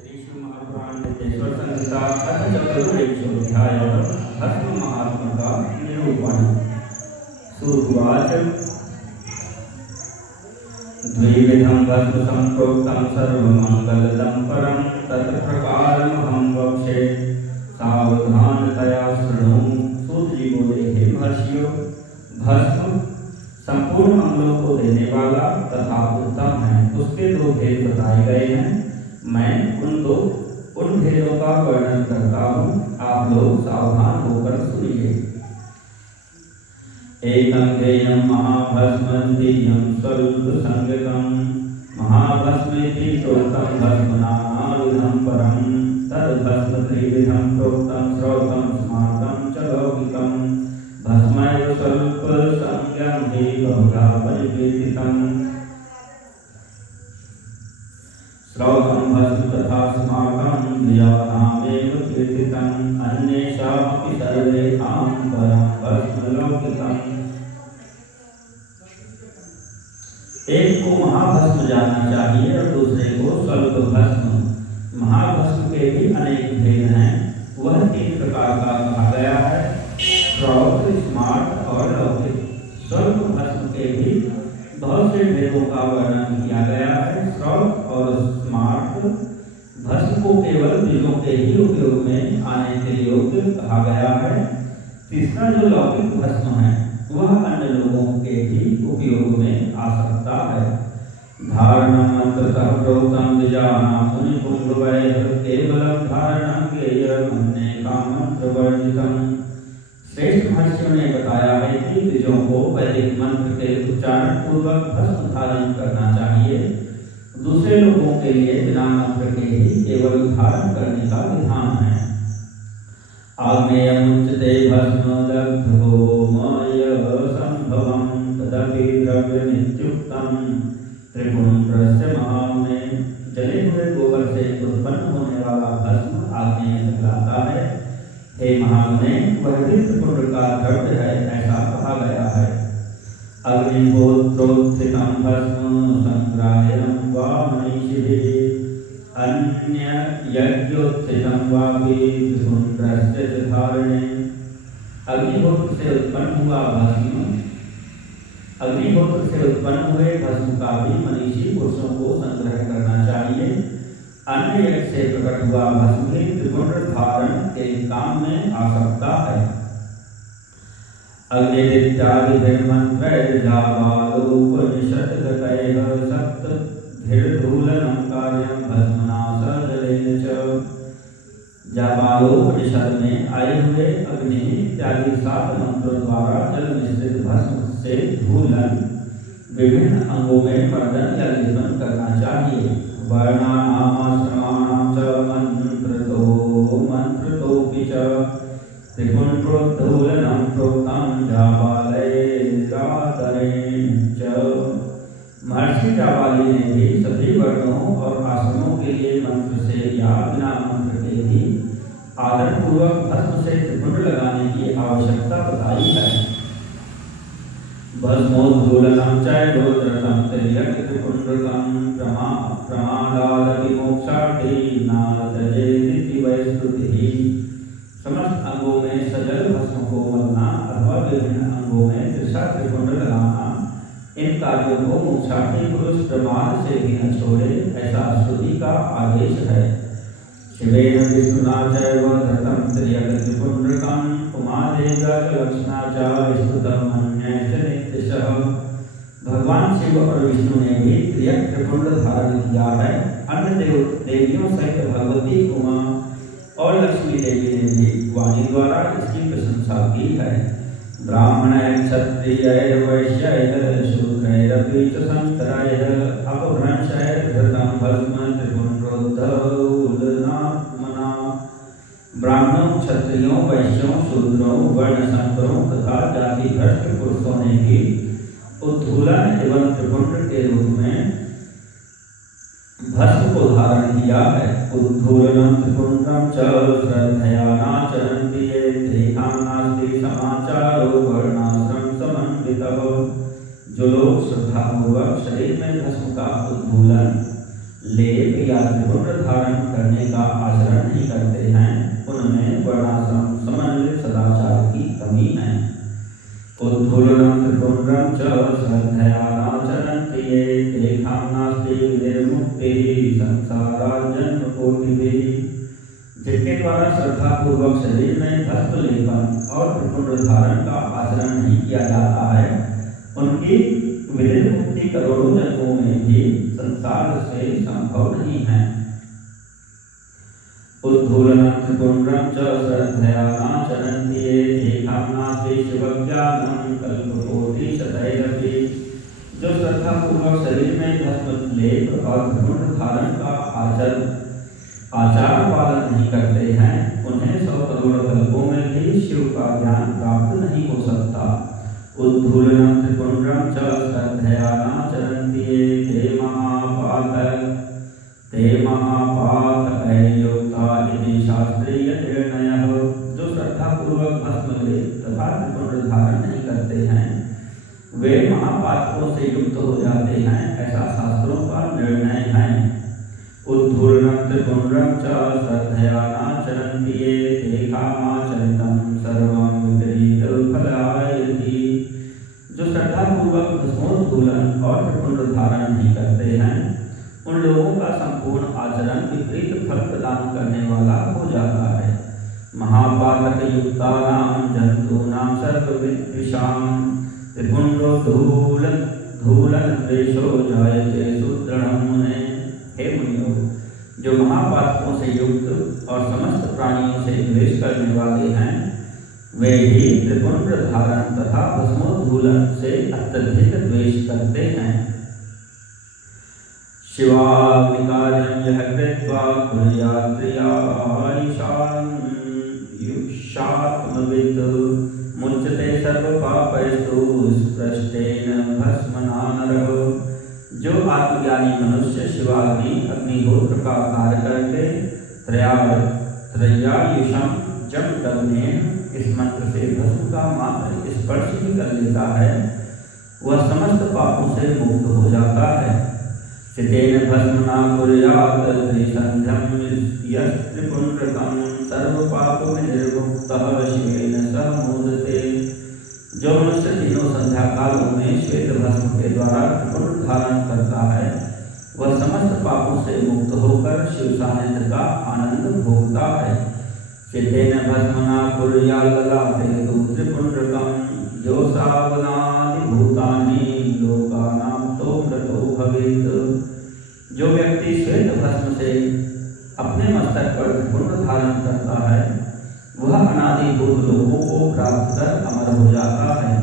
श्री महापुराण नितेश्वर संहिता अथ चतुर्विंशोऽध्याय भस्म महात्मका निरूपण। सूतवाच द्विविधं भस्म संप्रोक्तं सर्वमंगलदं परं तत्प्रकारमहं वक्षे सावधानतया शृणु। सूत जी बोले, हे महर्षियों, भस्म संपूर्ण मंगलों को देने वाला तथा उत्तम है। उसके दो भेद बताए गए हैं। मैं उन भेदों का वर्णन करता हूँ, आप लोग सावधान होकर सुनिए। एकं ज्ञेयं महाभस्म द्वितीयं स्वल्पसंज्ञकं महाभस्मेति प्रोक्तं भस्मनानाविधं परं तद्भस्म त्रिविधं प्रोक्तं श्रौतं स्मार्तं च लौकिकं भस्मैव स्वल्पसंज्ञं हि बहुधा परिकीर्तितम्। श्रौतं भस्म तथा स्मार्तं द्विजानामेव कीर्तितम् अन्येषामपि सर्वेषां परं भस्म लौकिकम्। एक को महाभस्म जानना चाहिए और दूसरे को स्वल्प भस्म। महाभस्म के भी अनेक भेद हैं। वह तीन प्रकार का कहा गया है, श्रौत, स्मार्त और लौकिक। स्वल्प भस्म के भी बहुत से भेदों का वर्णन किया गया है। श्रौत और स्मार्त भस्म को केवल द्विजों के ही उपयोग में आने के योग्य कहा गया है। तीसरा जो लौकिक भस्म है वह अन्य लोगों के भी उपयोग में आ सकता है। धारणं मंत्रतः प्रोक्तं द्विजानां मुनिपुंगवैः केवलं धारणं ज्ञेयम् अन्येषां मंत्रवर्जितम्। श्रेष्ठ महर्षियों ने बताया है कि द्विजों को वैदिक मंत्र के उच्चारण पूर्वक भस्म धारण करना चाहिए। दूसरे लोगों के लिए बिना मंत्र के ही केवल धारण करने का विधान है। आग्नेयमुच्यते भस्म दग्धोमय संभवं तदपि द्रव्यमित्युक्तं त्रिपुंड्रस्य महामुने। जले हुए गोबर से उत्पन्न होने वाला भस्म आग्नेय कहलाता है। हे महामुने, वह भी त्रिपुंड का द्रव्य है, ऐसा कहा गया है। अग्निहोत्रोत्थितं भस्म संग्राह्यं वा मनीषिभिः अन्ययज्ञोत्थितं वापि त्रिपुंड्रस्य च धारणे। अग्निहोत्र से उत्पन्न हुए भस्म का भी मनीषी पुरुषों को संग्रह करना चाहिए। अन्य यज्ञ से प्रकट हुआ भस्म भी त्रिपुंड धारण के काम में आ सकता है। अग्निरित्यादिभिर्मन्त्रैर्जाबालोपनिषद्गतैः सप्तभिर्धूलनं कार्यं भस्मनाशजलेन च। जाबालोपनिषद में आए हुए अग्नि इत्यादि 7 मंत्रों द्वारा जल मिश्रित भस्म से धूलन, विभिन्न अंगों में मर्दन या लेपन करना चाहिए। वर्णानामाश्रमाणां च मंत्रतोऽपि च त्रिपुंड्रोद्धूलनं प्रोक्तं जाबालैरादरेण च। महर्षि जाबाली ने भी सभी वर्णों और आश्रमों के लिए मंत्र से या बिना मंत्र के भी आदरपूर्वक भस्म से त्रिपुंड लगाने की आवश्यकता बताई है। भस्मोद्धूलनं चैवोद्रतं त्र्यग्त्रिपुंड्रकं प्रमादादपि मोक्षार्थी न त्यजेदिति वै श्रुतिः। समस्त अंगों में सजल भस्म को मलना अथवा विभिन्न अंगों में त्रिशा त्रिपुंड लगाना, इन कार्यों को मोक्षार्थी पुरुष प्रमाद से भी न छोड़े, ऐसा श्रुति का आदेश है। शिवेन विष्णुना चैव धृतं त्र्यग्त्रिपुंड्रकं उमादेव्या च लक्ष्मणा च स्तुतं अन्यैश्च नित्यशः। भगवान शिव और विष्णु ने भी त्रिपुंड धारण किया है। अन्य देवियों सहित भगवती उमा और लक्ष्मी देवी ने भी वाणी द्वारा इसकी प्रशंसा की है। ब्राह्मणैः क्षत्रियैर्वैश्यैः शूद्रैरपि च संस्तरैः अपभ्रंशैर्धृतं भस्म त्रिपुंड्रोद्धूलनात्मना। ब्राह्मणों, क्षत्रियों, वैश्यों, शूद्रों, वर्णशंकरों तथा जाति भ्रष्ट पुरुषों ने भी उद्धूलन एवं त्रिपुंड के रूप में भस्म को धारण किया है। उद्धूलनं त्रिपुंड्रं च श्रद्धया नाचरन्ति ये तेषां नास्ति समाचारो वर्णाश्रम समन्वितः। जो लोग श्रद्धापूर्वक शरीर में भस्म का उद्धूलन, लेप या त्रिपुंड धारण करने संसाराजन्म कोटिभिः। जिनके द्वारा श्रद्धा पूर्वक शरीर में भस्म लेपन और त्रिपुंड धारण का आचरण नहीं किया जाता है, उनकी विदित मुक्ति करोड़ों जन्मों में भी संसार से संभव नहीं है। उद्धूलनं त्रिपुंड्रं च श्रद्धया नाचरन्ति ये एकं नास्ति शिवज्ञानं कल्पकोटिशतैरपि। जो श्रद्धा पूर्वक शरीर में भस्म लेप और त्रिपुंड धारण का आचार पालन नहीं करते हैं, उन्हें 100 करोड़ कल्पों में भी शिव का ज्ञान प्राप्त नहीं हो सकता। उद्धूलनं त्रिपुंड्रं च श्रद्धया नाचरन्ति ये ते महापातकैर्युक्ता इति शास्त्रीय निर्णयः। जो श्रद्धा पूर्वक भस्म लेप तथा त्रिपुंड धारण नहीं करते हैं, वे महापातकों से युक्त हो जाते हैं, ऐसा शास्त्रों का निर्णय है। उद्धूलनं त्रिपुंड्रं च श्रद्धया नाचरन्ति ये ते कामाचरितं सर्वं विपरीत फलायति। जो श्रद्धा पूर्वक भस्मोद्धूलन और त्रिपुंड धारण नहीं करते हैं, उन लोगों का संपूर्ण आचरण विपरीत फल प्रदान करने वाला हो जाता है। महापातक युक्तानां जंतूनां सर्वविद्विषां त्रिपुंडोद्धूलन द्वेषो जायते सुदृढ़ं मुने। हे मुनियों, जो महापातकों से युक्त और समस्त प्राणियों से द्वेष करने वाले हैं, वे ही त्रिपुंड धारण तथा भस्मोद्धूलन से अत्यधिक द्वेष करते हैं। शिवाग्निकार्यं यः कृत्वा कुर्यात्प्रियायिषात्मवित् मुच्यते सर्वपापैस्तु स्पृष्टेन भस्मना नरः। जो आत्मज्ञानी मनुष्य शिवाग्नि अग्निहोत्र का कार्य करके त्रयायुषम जब करने इस मंत्र से भस्म का मात्र स्पर्श ही कर लेता है, वह समस्त पापों से मुक्त हो जाता है। चितेन भस्मना कुर्यात् त्रिसन्ध्यं यस्त्रिपुंड्रकं सर्वपापविनिर्मुक्तः शिवेन सह मोदते। जो मनुष्य तीनों संध्या कालों में श्वेत भस्म के द्वारा त्रिपुंड धारण करता है, वह समस्त पापों से मुक्त होकर शिव सानिध्य का आनंद भोगता है। चितेन भस्मना कुर्याल्ललाटे तु त्रिपुंड्रकं यो सावनादि भूतानि लोकानां तो मृतो भवेत्। जो व्यक्ति श्वेत भस्म से अपने मस्तक पर त्रिपुंड धारण करता है, वह अनादिभूत लोगों को प्राप्त कर अमर हो जाता है।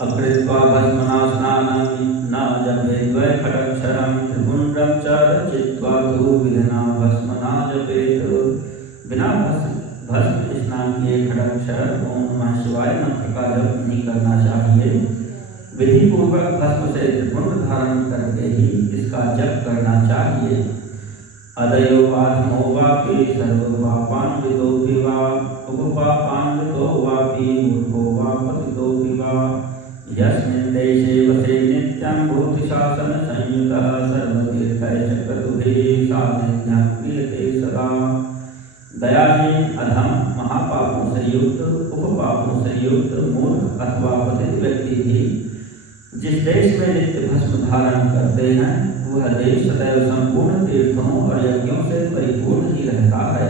अकृत्वा भस्मना स्नानं न जपेत् वै खडक्षरं त्रिपुंड्रं च रचित्वा तु विधिना भस्मना जपेत्। बिना भस्म स्नान किए खडक्षर ओम नमः शिवाय मंत्र का जप नहीं करना चाहिए। विधि पूर्वक भस्म से त्रिपुंड धारण करके ही इसका जप करना चाहिए। अदयो आत्मो वापि सर्वपापान्वितोऽपि वा उपपापान्वितो वापि मूर्खो वा पतितोऽपि वा यस्मिन् देशे वसे नित्यं भूतिशासन संयुतः सर्वतीर्थैः क्रतुभिः सान्निध्यं क्रियते सदा। दयाहीन, अधम, महापापों से युक्त, उपपापों से युक्त, मूर्ख अथवा पतित व्यक्ति भी जिस देश में नित्य भस्म धारण करते हैं, वह देश सदैव संपूर्ण तीर्थों और यज्ञों से परिपूर्ण ही रहता है।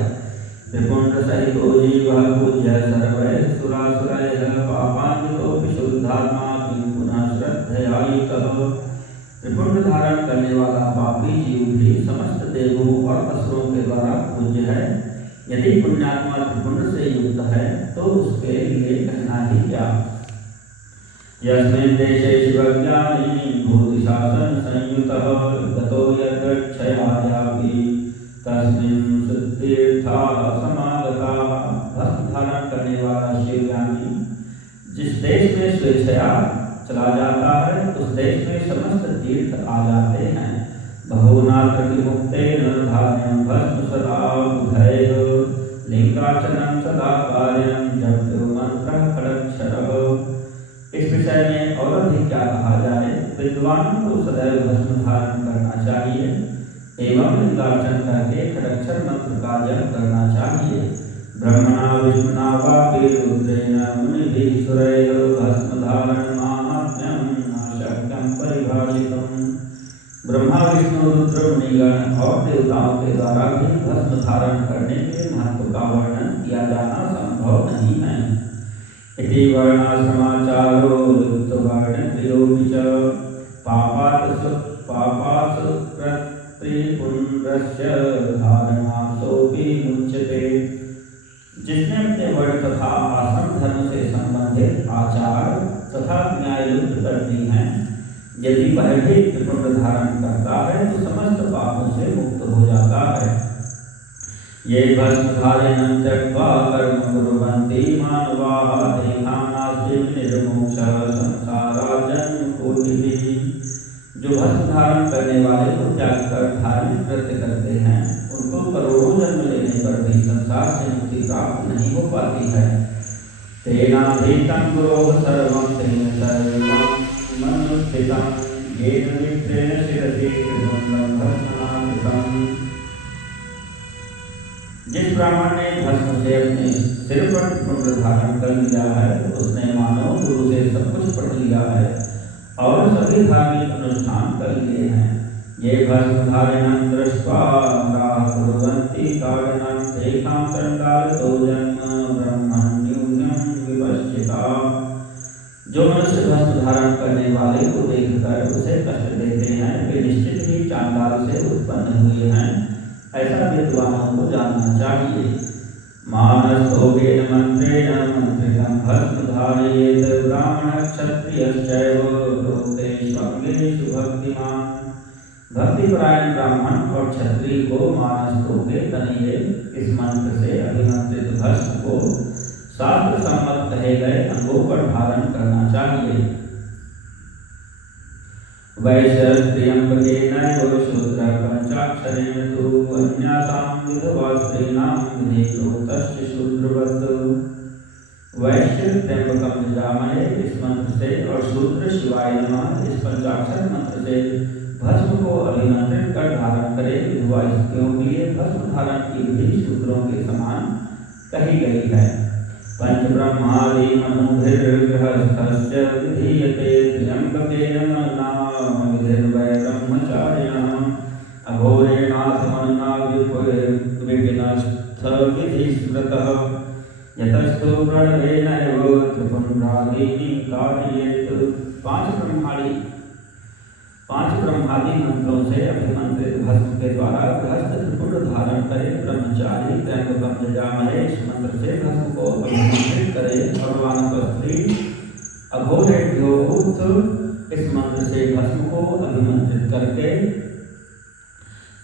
त्रिपुंड सहितो जीवः पूज्यः सर्वैः सुरासुरैः पापान्वितोऽपि शुद्धात्मा किं पुनः श्रद्धया युक्तः। त्रिपुंड धारण करने वाला पापी जीव भी समस्त देवों और असुरों के द्वारा पूज्य है। यदि पुण्यात्मा त्रिपुंड से युक्त है तो उसके लिए कहना ही क्या। यस्मिन् देशे शिवज्ञानी भूतिशासन संयुतः गतो यद्रक्षयायापि तस्मिन् सुतीर्था समागता। भस्म धारण करने वाला शिवज्ञानी जिस देश में स्वेच्छया चला जाता है, उस देश में समस्त तीर्थ आ जाते हैं। बहुनात्र मुक्तेन धान्यं भस्म सदा बुधैः लिंगार्चनं सदा कार्यं जप्यो मंत्रः खडक्षरः। इस विषय में और अधिक क्या कहा जाए। विद्वानों को सदैव भस्म धारण करना चाहिए एवं लिंगार्चन करके खडक्षर मंत्र का जप करना चाहिए। ब्रह्मणा विष्णुना वापि रुद्रेण मुनिभिः सुरैः भस्म धारण माहात्म्यं न शक्यं परिभाषितम्। ब्रह्मा विष्णु रुद्र मुनिगण और देवताओं के द्वारा भी भस्म धारण करने के महत्व का वर्णन किया जाना संभव नहीं है। इति वर्णाश्रमाचारो लुप्त वर्ण क्रियोपि च पापात् कृत्रिपुण्ड्रस्य धारणासोऽपि मुच्यते। जिसने अपने वर्ण तथा आश्रम धर्म से संबंधित आचार तथा न्याय लुप्त कर दी हैं, यदि वह भी त्रिपुंड धारण करता है तो समस्त पापों से मुक्त हो जाता है। ये भस्मधारिणं त्यक्त्वा कर्म कुर्वन्ति मानवाः तेषां नास्ति निर्मोक्षः संसारात् जन्मकोटिभिः। जो भस्म धारण करने वाले को त्याग कर धार्मिक कृत्य करते हैं, उनको करोड़ों जन्म लेने पर भी संसार से मुक्ति प्राप्त नहीं हो पाती है। तेनाधीतं गुरोः सर्वं तेन सर्वं मनुष्यितं येन मित्रेण शिरसि त्रिपुण्डं भस्मनाकृतं। जिस ब्राह्मण ने भस्म से अपने सिर पर त्रिपुंड धारण कर लिया है, उसने मानो गुरु से सब कुछ पढ़ लिया है और सभी धार्मिक अनुष्ठान कर लिए हैं। ये भस्मधारिणं दृष्ट्वा कुर्वन्ति कारणं तेषां चण्डालतो जन्म ब्रह्मण्यूनं विपश्चिता। जो मनुष्य भस्म धारण करने वाले को देखकर उसे कष्ट देते हैं, वे निश्चित ही चांडाल से उत्पन्न हुए हैं, ऐसा विद्वानों को जानना चाहिए। मानसोगेन मंत्रेण मंत्रितं भस्म धारयेत् ब्राह्मणः क्षत्रियश्चैव प्रोक्तेष्वङ्गेषु भक्तिमान्। भक्तिपरायण ब्राह्मण और क्षत्रिय को मानसोगे तनिए इस मंत्र से अभिमंत्रित भस्म को शास्त्र सम्मत कहे गए अंगों पर धारण करना चाहिए। वैश्यस्त्रियम्बकेनैव शूद्र पंचाक्षरेण तु अन्यासां विधवा स्त्रीणां विधिप्रोक्तश्च शूद्रवत्। वैश्य त्र्यंबकम यजामहे इस मंत्र से और शूद्र शिवाय नमः इस पंचाक्षर मंत्र से भस्म को अभिमंत्रित कर धारण करे। विधवा स्त्रियों के लिए भस्म धारण की विधि शूद्रों के समान कही गई है। पंचब्रह्मादि मनुभिर्गृहस्थस्य विधीयते त्र्यंबकेन मनना विधिर्वै ब्रह्मचारिणाम् अघोरेणाथ मनना विपिनस्थ विधिस्मृतः यतस्तु प्रणवेनैव त्रिपुण्ड्रादीनि कारयेत्। पांच ब्रह्मादि मंत्रों से अभिमंत्रित भस्म के द्वारा गृहस्थ त्रिपुंड धारण करे। ब्रह्मचारी त्र्यंबकम यजामहे इस मंत्र से भस्म को अभिमंत्रित करे और वानप्रस्थी अघोरेभ्योऽथ इस मंत्र से भस्म को अभिमंत्रित करके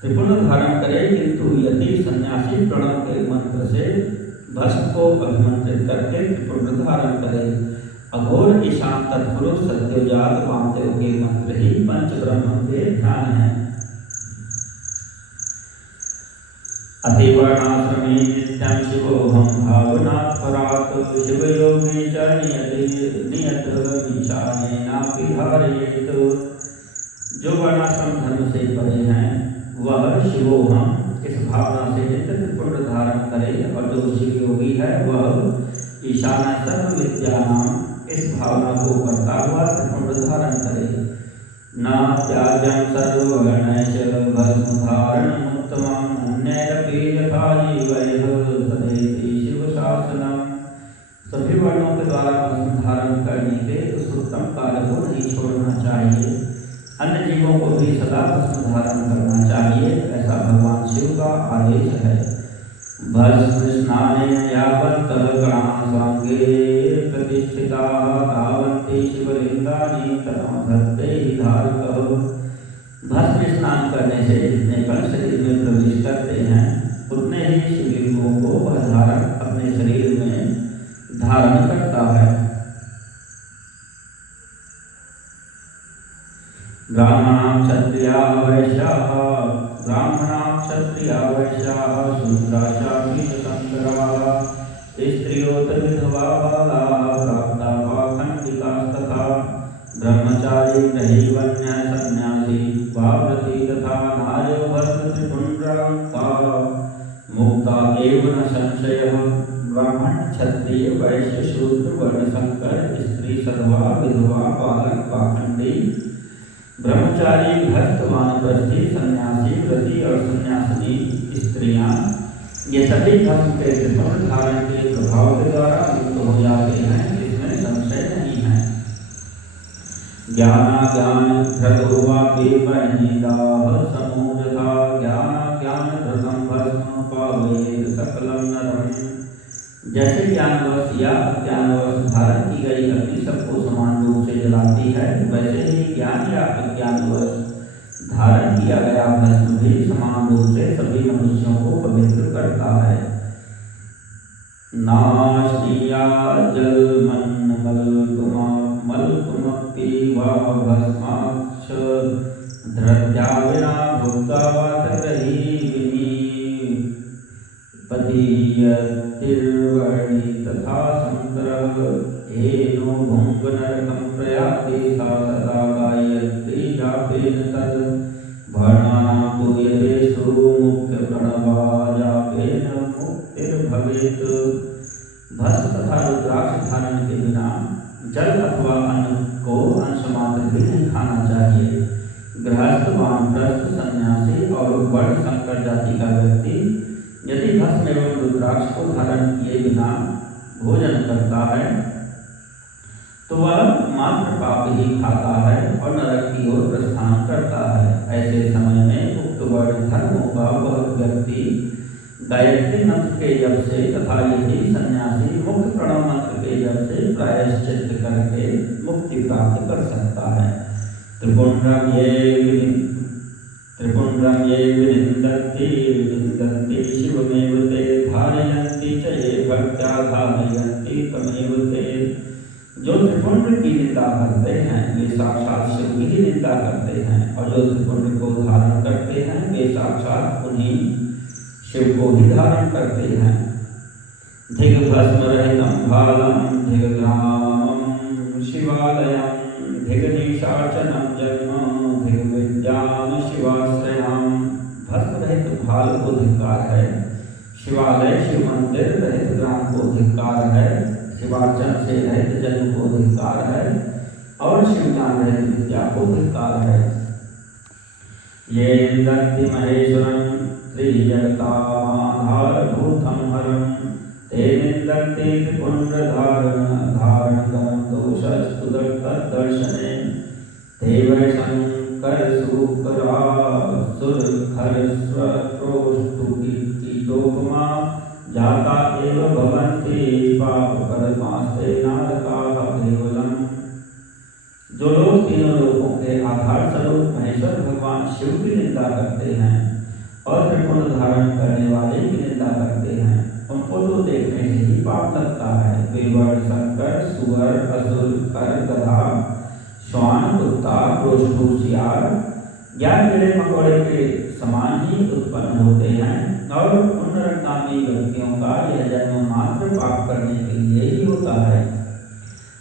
त्रिपुंड धारण करे। किंतु यदि सन्यासी प्रणव के मंत्र से भस्म को अभिमंत्रित करके त्रिपुंड धारण करे। अघोर ईशान तत्पुरुष सत्योजात वामदेव के मंत्र ही पंच ब्रह्म के ध्यान है। अतिवर्णाश्रमे नित्यं शिवोऽहं भावनात् परात् शिवयोगी च नियत ईशानेनापि धारयेत्। जो वर्णाश्रम धर्म से परे हैं वह शिवोऽहं इस भावना से नित्य त्रिपुंड धारण करे, और जो शिव योगी है वह ईशान सर्व विद्यानाम इस भावना को करता हुआ त्रिपुंड धारण करे। न त्याज्यं सर्ववर्णैश्च भस्म धारणम् उत्तमम् अन्यैरपि यथा जीवैः सदेति शिवशासनम्। सभी वर्णों के द्वारा भस्म धारण करने के उस उत्तम कार्य को नहीं छोड़ना चाहिए। अन्य जीवों को भी सदा भस्म धारण करना चाहिए, ऐसा भगवान शिव का आदेश है। भस्म स्नानेन यावन्तः गणाः स्वाङ्गे प्रतिष्ठिताः तावन्ति शिवलिङ्गानि तमोधत्ते धारकः। भस्म स्नान करने से जितने कण शरीर में प्रवेश करते हैं, उतने ही शिवलिंगों को वह धारण अपने शरीर में धारण करता है। ब्राह्मणाः क्षत्रियाः वैश्याः शूद्राश्चापि शङ्कराः स्त्रियोऽथ विधवा बालाः प्राप्ता पाखण्डिकास्तथा ब्रह्मचारी ग्रहीवन्यः सन्न्यासी वाव्रती तथा नार्यो भस्म त्रिपुण्ड्राः मुक्ता एव न संशयः। ब्राह्मण क्षत्रिय वैश्य शूद्र वर्ण संकर स्त्री सधवा विधवा बालक पाखंडी ब्रह्मचारी, गृहस्थ, वानप्रस्थी, सन्यासी, व्रती और सन्यासिनी स्त्रियां ये सभी भस्म के त्रिपुंड धारण के प्रभाव के द्वारा मुक्त हो जाते हैं, इसमें संशय नहीं है। ज्ञानाज्ञान धृतोवापि परिणीताः समूढता ज्ञानाज्ञान धृतं भस्म पावयेत् सकलं नरम्। जैसे ज्ञानवश या अज्ञानवश धारण की गई अग्नि सबको समान रूप से जलाती है, वैसे ही ज्ञान या अज्ञानवश धारण किया गया भस्म भी समान रूप से सभी मनुष्यों को पवित्र करता है। नाशनीया जलमन्न मलकुमपि वा भस्माक्ष धृत्या विना भुक्ता वातरहि पदीयतिर्वर्णि तथा संतरः येनो भुङ् नरकं प्रयाति सा सदा गायत्री जापेन तद् वर्णानां तु यतेषु मुख्यप्रणवा जापेन मुक्तिर्भवेत्। भस्म तथा रुद्राक्ष धारण के बिना जल अथवा अन्न को अंश मात्र भी नहीं खाना चाहिए। गृहस्थ, वानप्रस्थ, सन्यासी और वर्ण संकर जाति का व्यक्ति यदि भस्म एवं रुद्राक्ष को धारण किए बिना भोजन करता है तो वह मात्र पाप ही खाता है और नरक की ओर प्रस्थान करता है। ऐसे समय में उक्त वर्ण धर्मों का वह व्यक्ति गायत्री मंत्र के जप से तथा यदि सन्यासी मुख्य प्रणव मंत्र के जप से प्रायश्चित करके मुक्ति प्राप्त कर सकता है। त्रिपुंड्रम ये विनिन्दन्ति शिवमेव ते धारयन्ति च ये भक्त्या धारयन्ति तमेव ते। जो त्रिपुंड की निंदा करते हैं वे साक्षात शिव की ही निंदा करते हैं, और जो त्रिपुंड को धारण करते हैं वे साक्षात उन्हीं शिव को ही धारण करते हैं। धिग भस्म रहितं भालं धिग ग्रामं शिवालयं धिग निशाचनं जन्म धिग विद्यां शिवाश्रयां। भस्म रहित भाल को धिक्कार है, शिवालय शिव मंदिर रहित ग्राम को धिक्कार है, शिवार्चन से रहित जन्म को धिक्कार है और शिवज्ञान रहित विद्या को धिक्कार है। ये निन्दन्ति महेश्वरं त्रिजगतामाधारभूतं हरं ते निन्दन्ति त्रिपुण्ड्रधारणं दोषस्तु तद्दर्शने ते वै शङ्करसूकरासुरखरस्वत्रोष्टुकीटोपमा जाता एव भवन्ति पापकर्मास्ते नारकाः केवलम्। जो लोग तीनों लोकों के आधार स्वरूप महेश्वर भगवान शिव की निंदा करते हैं और त्रिपुंड धारण करने वाले की निंदा करते हैं, उनको तो देखने से ही पाप लगता है। वे वर्ण शंकर, सुअर, असुर, कर, गधा, श्वान, कुत्ता, गोष्ठू, सियार या कीड़े मकोड़े के समान ही उत्पन्न होते हैं, और उन नरकगामी व्यक्तियों का यह जन्म मात्र पाप करने के लिए ही होता है।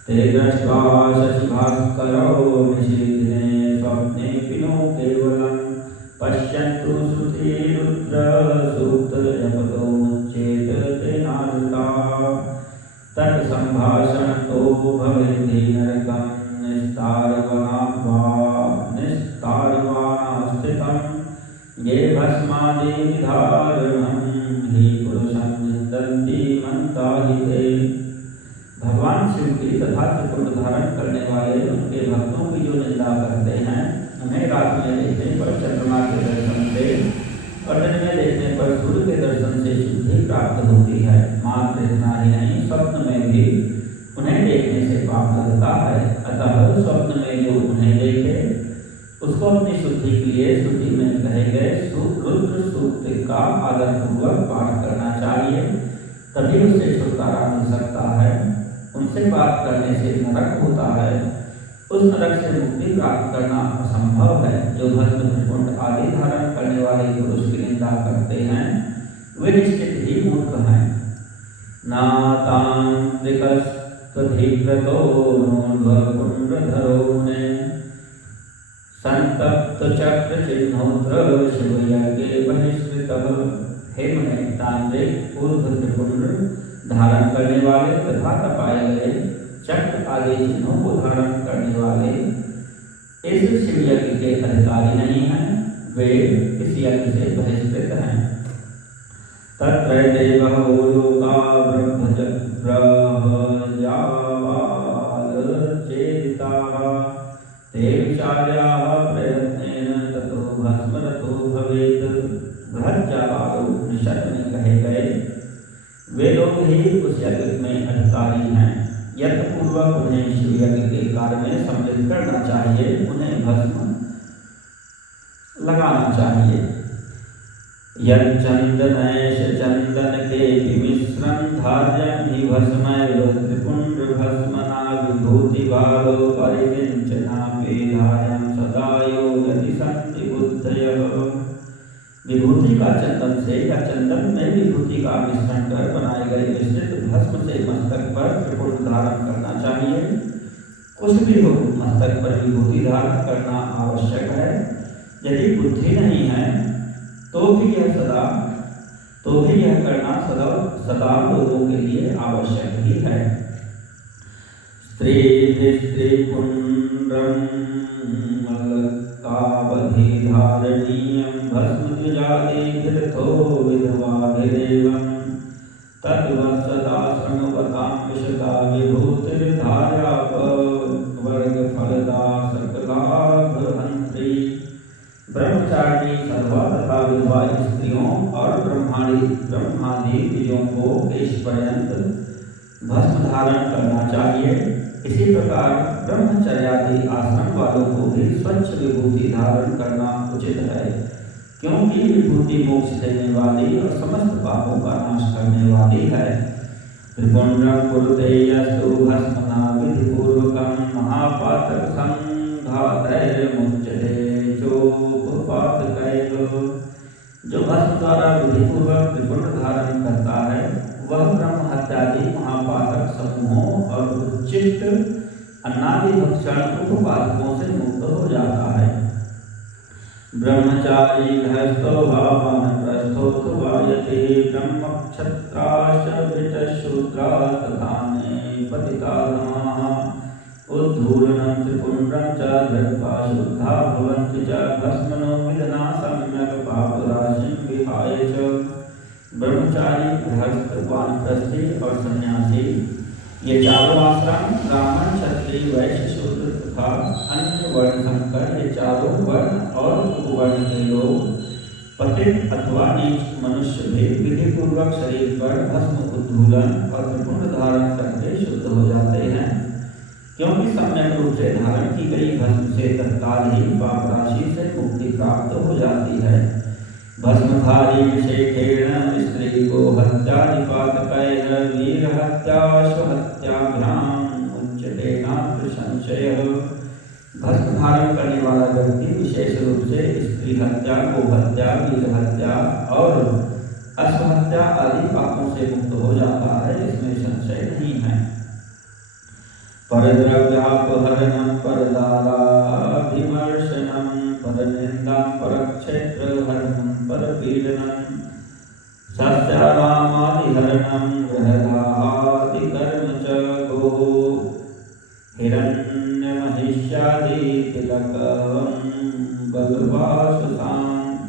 ते दृष्ट्वा शशिभास्करो निशीथिने स्वप्ने पिनो केवलं पश्यन्तु श्रुति रुद्र सूक्त जपतो मुच्येत तेनार्ता तत्सम्भाषणतो भवेति नरकं निस्तारवानास्थितं ये भस्मादिधारणं हि पुरुषं निन्दन्ति मन्ता हि ते। भगवान शिव की तथा त्रिपुंड धारण करने वाले उनके भक्तों की जो निंदा करते हैं, उन्हें रात में देखने पर चंद्रमा के दर्शन से और दिन में देखने पर सूर्य के दर्शन से शुद्धि प्राप्त होती है। मात्र इतना ही नहीं, स्वप्न में भी उन्हें देखने से पाप लगता है। अतः स्वप्न में जो उन्हें देखे उसको अपनी शुद्धि के लिए श्रुति में कहे गए रुद्र सूक्त का आदरपूर्वक पाठ करना चाहिए, तभी उससे छुटकारा मिल सकता है। उनसे बात करने से नरक होता है, उस नरक से मुक्ति प्राप्त करना असंभव है। जो भस्म, त्रिपुंड आदि धारण करने वाले पुरुष की निंदा करते हैं वे निश्चित ही मूर्ख हैं। नातांत्रिकस्त्वधिकृतो नोन्वपुण्ड्रधरो मुने संतप्त चक्र चिह्नोत्र शिवयज्ञे बहिष्कृतः। हे मुने, तांत्रिक, ऊर्ध्व त्रिपुंड धारण करने वाले तथा तपाए गए चक्र आदि चिन्हों को धारण करने वाले इस शिव यज्ञ के अधिकारी नहीं हैं, वे इस यज्ञ से बहिष्कृत हैं। तत्र देवो लोका ब्रह्मजावालचेदिताः ते विचार्याः प्रयत्नेन ततो भस्मरतो भवेत्। बृहज्जावालो उपनिषद में कहे गए वे लोग ही उस यज्ञ में अधिकारी हैं। यत्पूर्वक उन्हें शिव यज्ञ के कार्य में सम्मिलित करना चाहिए, उन्हें भस्म लगाना चाहिए। यच्चंदनैश चंदन के मिश्रं धार्यं हि भस्मैव त्रिपुंड भस्मना विभूति भालो परिकिंचनापि धार्यं सदा यो यदि सन्ति बुद्धयः। विभूति का चंदन से या चंदन में विभूति का मिश्रण कर बनाए गए मिश्रित भस्म से मस्तक पर त्रिपुंड धारण करना चाहिए। कुछ भी हो, मस्तक पर विभूति धारण करना आवश्यक है। यदि बुद्धि नहीं है तो भी यह करना सदा लोगों के लिए आवश्यक ही है। स्त्रीपुंड्रं मल्लकावधिधारणीयं भस्मद्विजातिभिरथो विधवाभिरेवं तद्वत् सदा शृण्वतां विशदा विभूतिर्धार्यापवर्गफलदा सकलाभहन्त्री। ब्रह्मचारिणी सर्वा तथा विधवा स्त्रियों और ब्रह्मादि द्विजों को केश पर्यंत भस्म धारण करना चाहिए। इसी प्रकार ब्रह्मचर्यादि आश्रम वालों को भी स्वच्छ विभूति धारण करना उचित है, क्योंकि विभूति मोक्ष देने वाली और समस्त पापों का नाश करने वाली है। त्रिपुंड्रं कुरुते यस्तु भस्मना विधिपूर्वकं महापातक संघातैर्मुच्यते चोपपातकैः। जो भस्म द्वारा विधिपूर्वक त्रिपुंड धारण करता है वह ब्रह्म हत्यादि महापातक समूहों और उच्चिष्ट अन्नादि भक्षण उपपातकों से मुक्त हो जाता है। ब्रह्मचारी गृहस्थो वा वानप्रस्थो यते ब्रह्मक्षत्राश्च वृतशूद्राः तथा पतिताधमाः उद्धूलनं त्रिपुंड्रं च धृत्वा शुद्धा भवन्ति च भस्मनो विदना सम्यक् पापराशिं विहाय च। ब्रह्मचारी गृहस्थ वानप्रस्थी और सन्यासी ये चारों आश्रम ब्राह्मण क्षत्रिय वैश्य शूद्र तथा अन्य वर्ण संकर ये चारों वर्ण और उपवर्ण के लोग पतित अथवा नीच मनुष्य भी विधि पूर्वक शरीर पर भस्म उद्धूलन और त्रिपुंड धारण करके शुद्ध हो जाते हैं, क्योंकि सम्यक रूप से धारण की गई भस्म से तत्काल ही पाप राशि से मुक्ति प्राप्त हो जाती है। भस्मधारी विशेषेण स्त्री को हत्या निपातकैः वीर हत्या स्वहत्याभ्याम मुच्यते नात्र संशयः। भस्म धारण करने वाला व्यक्ति विशेष रूप से स्त्री हत्या, गो हत्या, वीर हत्या और अश्वहत्या आदि पापों से मुक्त हो जाता है, इसमें संशय नहीं है। परद्रव्यापहरणं परदाराभिमर्शनं परनिन्दां परक्षेत्रहरणं परपीडनं सस्यारामादिहरणं गृहदाहादिकर्म च गो हिरण्यमहिष्यादितिलकं बलवासुसाम्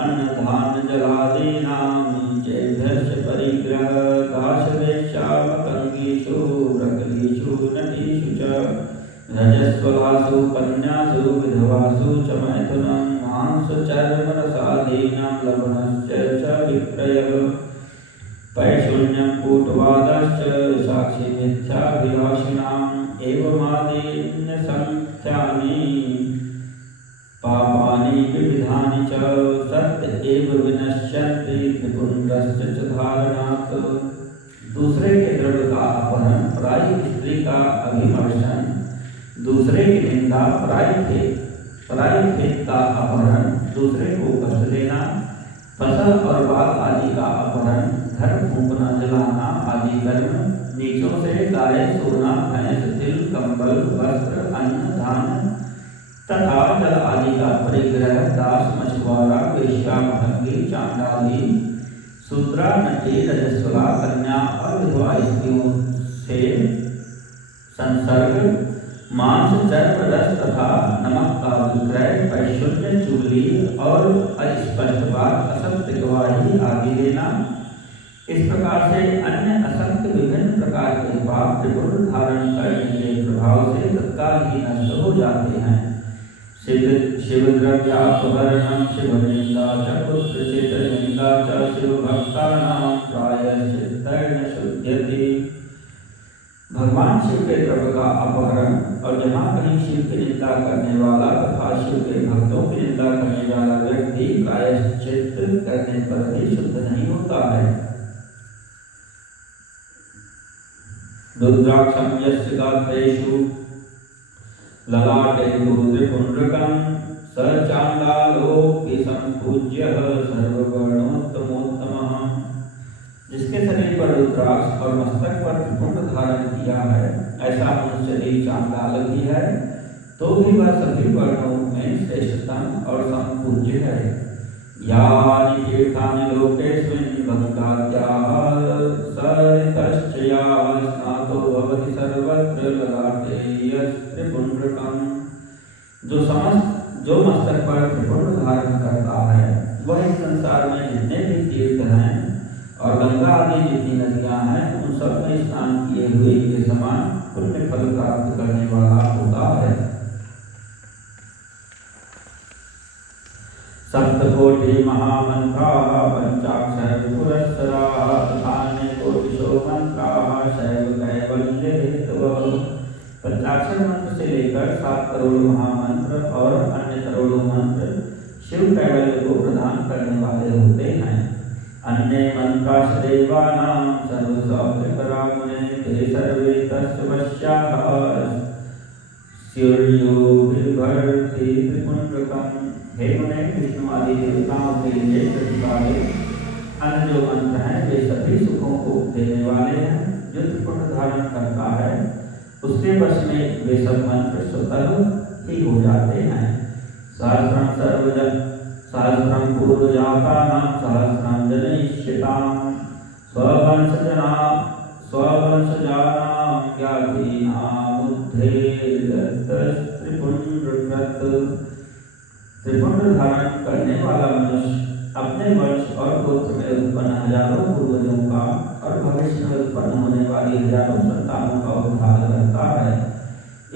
अन्नधान्यजलादीनां नीचेभ्यश्च परिग्रह दाशवेश्यावकङ्गीषु रकलीषु नटीषु च रजस्वलासु कन्यासु विधवासु च मैथुनं मांसचर्मरसादीनां लवणस्य च विक्रयः पैशून्यं कूटवादश्च साक्षिमिथ्याभिलाषिणाम् एवमादीन्यसंख्यानि पापानि विविधानि च सत्य एव विनश्यन्ति त्रिपुंड्रस्य च धारणात्। दूसरे के द्रव्य का अपहरण, पराई स्त्री का अभिमर्शन, दूसरे की निंदा, पराई खेत का अपहरण, दूसरे को कष्ट देना, फसल और बाग आदि का अपहरण, घर फूंकना, जलाना आदि कर्म, नीचों से गाय, सोना, भैंस, तिल, कंबल, वस्त्र, अन्न, धान तथा जल आदि का परिग्रह, दास, मछुआरा, वेश्या, महंगी, चांडाली, शूद्रा, नटी, रजस्वला, कन्या और विधवा स्त्रियों से संसर्ग, मांस, चर्म, रस तथा नमक का विक्रय, पैशून्य, चुगली और अस्पष्ट बात, असत्य गवाही आदि देना, इस प्रकार से अन्य असंख्य विभिन्न प्रकार के पाप त्रिपुर धारण करने के प्रभाव से तत्काल ही नष्ट हो जाते हैं। शिवद्रव्यापहरणं, शिवनिंदा च, पुत्रचितनिंदा च, शिवभक्तानां प्रायश्चित्तेन शुध्यति। भगवान शिव के द्रव्य का अपहरण और जहाँ कहीं शिव की निंदा करने वाला तथा शिव के भक्तों की निंदा करने वाला व्यक्ति प्रायश्चित करने पर भी शुद्ध नहीं होता है। रुद्राक्षं यस्य गात्रेषु ललाटेषु त्रिपुण्ड्रकं, स चाण्डालोऽपि सम्पूज्यः सर्ववर्णोत्तमोत्तमः। जिसके शरीर पर रुद्राक्ष और मस्तक पर त्रिपुंड धारण किया है, ऐसा मनुष्य शरीर चांडाल भी है, तो भी वह सभी वर्णों में श्रेष्ठतम और संपूज्य है। यानि तीर्थानि लोकेस्मिन् गंगाद्याः सरितश्च याः, स्नातो भवति सर्वत्र ललाटे यस्त्रिपुण्ड्रकम्। जो मस्तक पर त्रिपुंड धारण करता है, वह इस संसार में जितने भी तीर्थ हैं और गंगा आदि जितनी नदियां हैं, उन सब में स्नान किए हुए के समान पुण्य फल प्राप्त करने वाला होता है। सप्तकोटि महामंत्राः पंचाक्षर पुरस्सराः, तथान्यकोटिशो मंत्राः शैव कैवल्य हेतवः। पंचाक्षर मंत्र से लेकर 7 करोड़ महामंत्र और अन्य करोड़ों मंत्र शिव कैवल्य को प्रदान करने वाले होते हैं। अन्ये मंत्राश्च देवानां सर्वसौख्यपरामुने, ते सर्वे तस्य वश्याः, सूर्यो बिभर्ति त्रिपुण्ड्रकम्। हे मुने, विष्णु आदि देवताओं के लिए प्रतिपादित अन्य जो मंत्र हैं, वे सभी सुखों को देने वाले हैं। जो त्रिपुंड धारण करता है, उसके वश में वे सब मंत्र स्वतः ही हो जाते हैं। सहस्रं पूर्वजातानां सहस्रं जनयिष्यतां, स्ववंशजानां ज्ञातीनामुद्धेयत्रिपुण्ड्रकृत्। त्रिपुंड धारण करने वाला मनुष्य अपने वंश और गोत्र में उत्पन्न हजारों पूर्वजों का और भविष्य में उत्पन्न होने वाली हजारों संतानों का उद्धार करता है।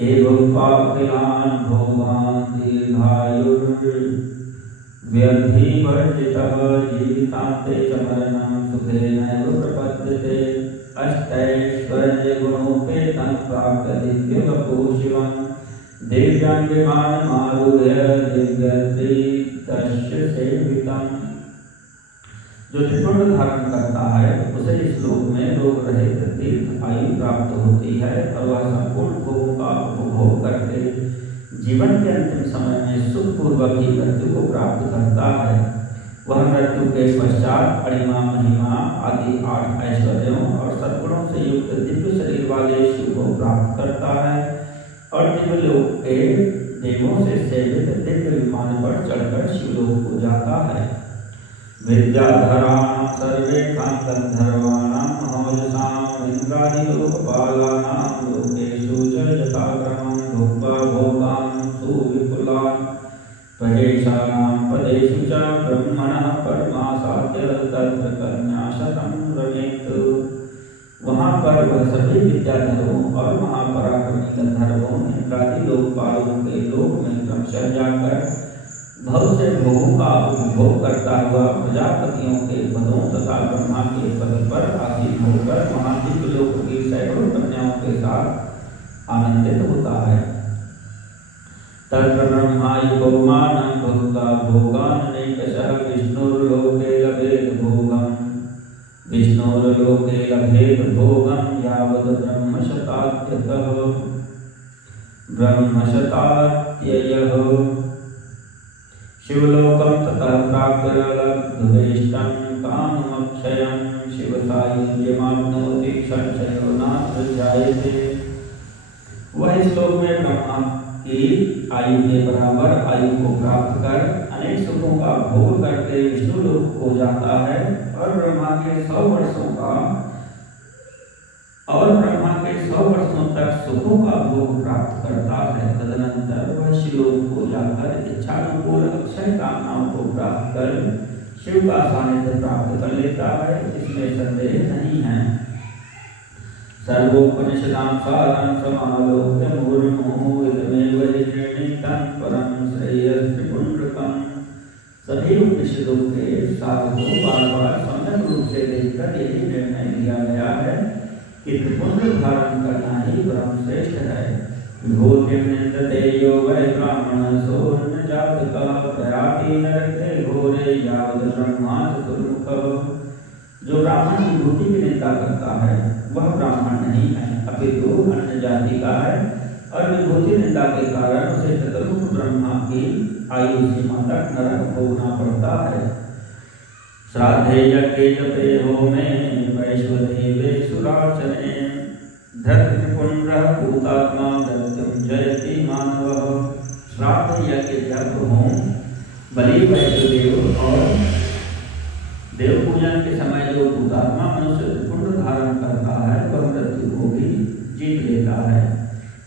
एवं पापिनां भोगान् दीर्घायुर्व्यधिवर्जितः, जीवितान्ते च मरणं सुखेनैव प्रपद्यते। अष्टैश्वर्य गुणोपेतं प्राप्य दिव्यवपुः शिवं, दिव्यं विमानमारुह्य दिव्यत्रितस्य सेवितम्। जो त्रिपुंड धारण करता है, उसे इस लोक में रोग रहित तीर्थ आयु प्राप्त होती है और वह संपूर्ण भोगों का उपभोग करके जीवन के अंतिम समय में सुखपूर्वक ही मृत्यु को प्राप्त करता है। वह मृत्यु के पश्चात अणिमा, महिमा आदि 8 ऐश्वर्यों और सद्गुणों से युक्त दिव्य शरीर वाले शिव को प्राप्त करता है और दिव्य लोक के देवों से सेवित दिव्य विमान पर चढ़कर शिवलोक को जाता है। विद्याधराणां सर्वेषां गन्धर्वाणां महोजसां, इंद्रादिलोकपालानां लोकेषु च यथाक्रमं भुक्त्वा भोगान् सुविपुलान्, परेशानां पदेषु च ब्रह्मणः परमासाद्य तत्र कन्याशतं रमेत्। वहाँ पर वह सभी विद्याधरों और महापराक्रमी गंधर्वों, इंद्रादि लोकपालों के लोक में क्रमशः जाकर बहुत से भोगों का उपभोग करता हुआ प्रजापतियों के पदों तथा ब्रह्मा के पद पर आसीन होकर महादिव्य लोक की सैकड़ों कन्याओं के साथ आनंदित होता है। तत्र ब्रह्मायुगो मानं भुक्त्वा भोगाननेकशः, विष्णुर्लोके लभेत भोगम्, विष्णोर्लोके लभेत भोगम् यावत् ब्रह्मशतात्ययः। शिवलोकं ततः प्राप्य लब्ध्वेष्टं काममक्षयं, शिवसायुज्यमाप्नोति संशयो नात्र जायते। वह इस लोक में ब्रह्मा की आयु के बराबर आयु को प्राप्त कर अनेक सुखों का भोग करके विष्णु लोक को जाता है और ब्रह्मा के 100 वर्षों का 100 वर्षों तक सुखों का भोग प्राप्त करता है। तदनंतर वह शिवलोक को जाकर इच्छानुकूल अक्षय कामनाओं को प्राप्त कर शिव का सानिध्य प्राप्त कर लेता है, इसमें संदेह नहीं है। सर्वोपनिषदां सारं समालोक्य मुहुर्मुहुः इदमेव निर्णीतं परं श्रेयस्त्रिपुण्ड्रकम्। सभी उपनिषदों के सार को बार-बार सम्यक रूप से देखकर यही निर्णय लिया गया है कि त्रिपुंड धारण करना ही परम श्रेष्ठ है। विभूतिं निन्दते यो वै ब्राह्मणः सोऽन्य जातकः प्रयाति नरके घोरे यावद् ब्रह्मा चतुर्मुखः। जो ब्राह्मण विभूति की निंदा करता है वह ब्राह्मण नहीं है, अपितु अन्य जाति का है और विभूति निंदा के कारण उसे चतुर्मुख ब्रह्मा की आयु सीमा तक नरक भोगना पड़ता है। श्राद्धे यज्ञे जपे होमे वैश्वदेवे सुराचने धृतपुण्ड्रः भूतात्मा दत्तं जयति मानवः। श्राद्ध यज्ञ जप होम बलि वैश्वदेव और देव पूजन के समय जो भूतात्मा मनुष्य त्रिपुंड धारण करता है वह मृत्यु को भी जीत लेता है।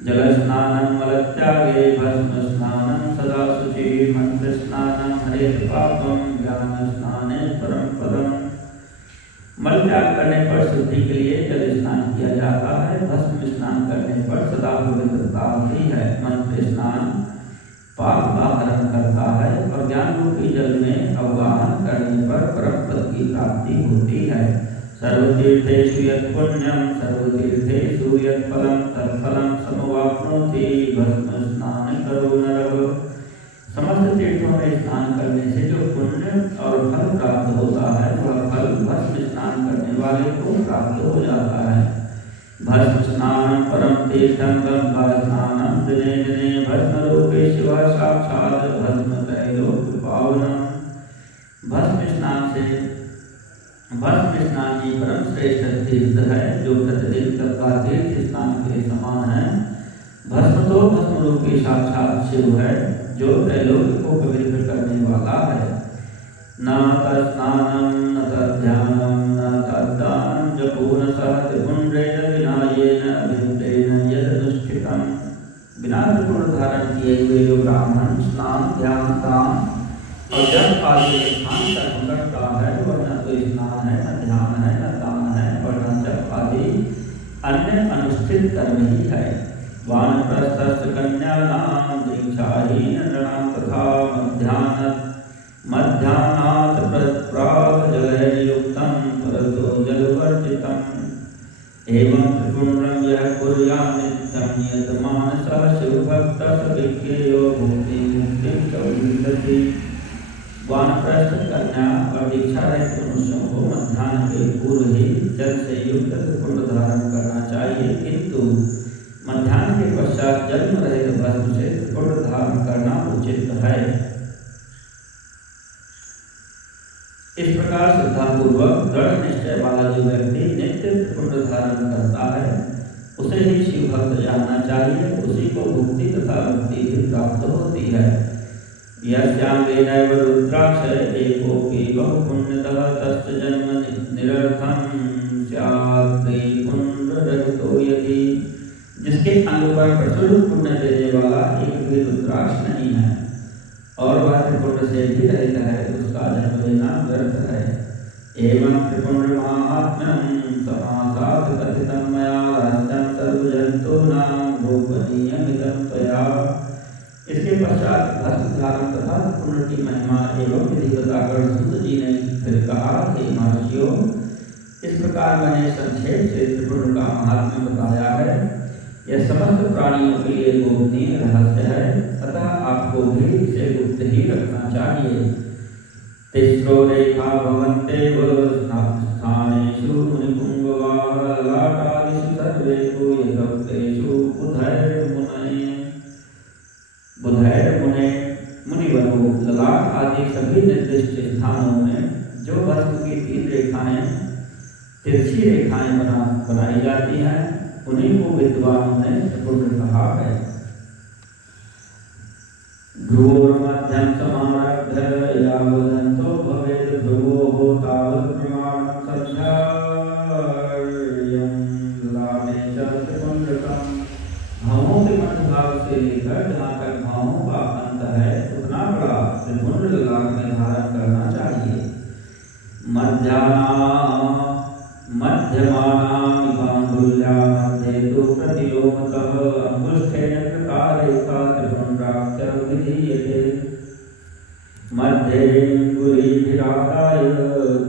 जल स्नानं मलत्यागे भस्म स्नानं सदा शुचि मंत्र स्नानं हरेत पापम ज्ञान स्नाने परम पदम। मल त्याग करने पर शुद्धि के लिए जल स्नान किया जाता है, भस्म स्नान करने पर सदा पवित्रता होती है, मंत्र स्नान पाप का हरण करता है और ज्ञान रूपी जल में अवगाहन करने पर परम पद की प्राप्ति होती है। सर्वतीर्थेषु यत् पुण्यं सर्वतीर्थेषु यत् फलं तत्फलं समवाप्नोति भस्म स्नान करो नरः। समस्त तीर्थों में स्नान करने से जो पुण्य और फल प्राप्त होता है वह फल भस्म स्नान करने वाले को प्राप्त हो जाता है। भस्म स्नानं परम तीर्थं गंगा स्नानं दिने दिने भस्म रूपे शिव साक्षात् भस्म त्रैलोक्य पावनम्। भस्म स्नान ही परम श्रेष्ठ तीर्थ है जो प्रतिदिन का तीर्थ स्नान के समान है। भस्म तो भस्म रूपी साक्षात शिव है जो त्रैलोक्य को पवित्र करने वाला है। न तत्स्नानं न तद्ध्यानं न तद्दानं जपो न सह त्रिपुण्ड्रेण विना येन अभिहितेन यदनुष्ठितम्। बिना त्रिपुंड धारण किए हुए जो ब्राह्मण स्नान ध्यान दान और जप आदि स्थान कर्म करता है वह न तो स्नान है न ध्यान है न दान है और न जप आदि अन्य अनुष्ठित कर्म ही है। वानप्रस्थस्य कन्यानां दीक्षाहीन नृणां तथा मध्याह्नात् प्राक् जलैर्युक्तं परतो जलवर्जितम्। एवं त्रिपुण्ड्रं यः कुर्यात् नित्यं नियतमानसः शिवभक्तः स विज्ञेयो भुक्तिं मुक्तिं च विन्दति। वानप्रस्थ कन्या और दीक्षा रहित मनुष्यों को मध्याह्न के पूर्व ही जल से युक्त त्रिपुंड धारण करना चाहिए, किंतु मध्याह्न के पश्चात जल में रहित भस्म से त्रिपुंड धारण करना उचित है। इस प्रकार श्रद्धापूर्वक दृढ़ निश्चय वाला जो व्यक्ति नित्य त्रिपुंड धारण करता है उसे ही शिव भक्त जानना चाहिए, उसी को भुक्ति तथा मुक्ति भी प्राप्त होती है। यस्यांगेनैव रुद्राक्ष एकोऽपि बहुपुण्यतः तस्य जन्म निरर्थं स्यात् त्रिपुण्डरहितो यदि। जिसके अंग पर प्रचुर पुण्य देने वाला एक भी रुद्राक्ष नहीं है और वह त्रिपुंड से भी रहित है, उसका जन्म लेना व्यर्थ है। एवं त्रिपुंड माहात्म्यं समासात् कथितं मया रहस्यं सर्वजन्तूनां गोपनीयमिदं त्वया। इसके पश्चात भस्म धारण तथा त्रिपुंड की महिमा एवं विधि बताकर सूत जी ने फिर कहा, हे महर्षियों, इस प्रकार मैंने संक्षेप से त्रिपुंड का महात्म्य बताया है। यह समस्त प्राणियों के लिए गोपनीय रहस्य है, अतः आपको भी इसे गुप्त ही रखना चाहिए। तिस्रो रेखा भवन्तेव स्थानेषु मुनिपुंगवाः ललाटादिषु सर्वेषु यथोक्तेषु बुधैर्मुने मुनिवरों। ललाट आदि सभी निर्दिष्ट स्थानों में जो भस्म की 3 रेखाएं तिरछी रेखाएं बनाई जाती हैं उन्हीं को विद्वानों ने त्रिपुंड कहा है। ध्रुवोर्मध्यं समारभ्य यावदन्तो भवेत् ध्रुवोः तावत् प्रमाणं सध्यार्यं ललाटे च से लेकर जहाँ तक भावों का अंत है उतना बड़ा त्रिपुंड ललाट में धारण करना चाहिए। मध्यमानामिकांगुल्या मध्ये तु प्रतिलोमतः अंगुष्ठेन कृतारेखा त्रिपुंड्राख्य विधीयते। मध्येऽङ्गुलीभिरादाय